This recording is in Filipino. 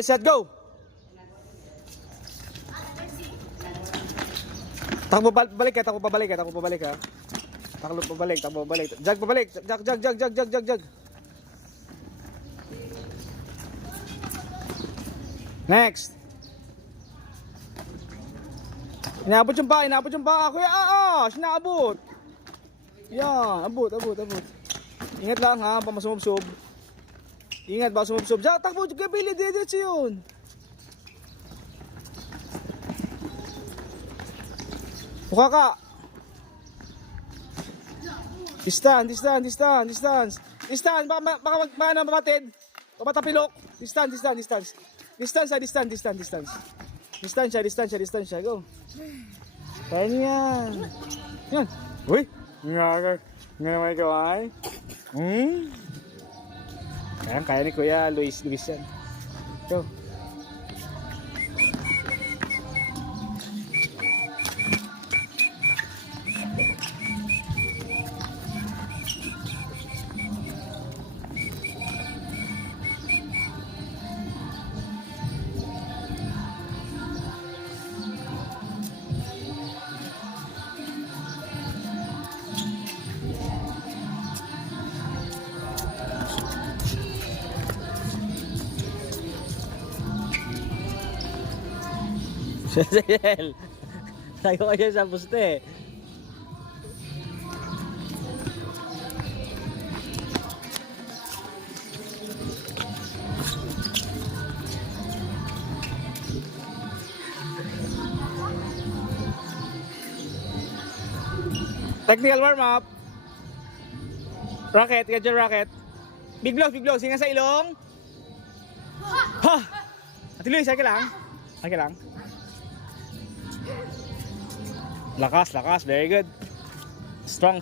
Set, go! Takbo pabalik ka, takbo pabalik ka, takbo pabalik ka. Takbo pabalik, takbo pabalik. Jag pabalik, jag. Next. Inaabot yung paa, kuya. Sinaabot. Yan, abot. Ingat lang ha, pa masumubsob. Ingat ba sumubsob. Jag, takbo, kapili, diretso yun. Mukha ka. Distance. Baka mabatid. Papatapilok. Distance. Distansya. Go. Kaya niyo yan. Yan. Uy. Nga naman ikaw ay. Kaya ni Kuya Luis yan. Go. Sel, tayo kayo sa poste. Technical warm up. Rocket, get your rocket. Big blow, singa sa ilong. Ha! Ate Luis, okay lang. Lakas, very good. Strong.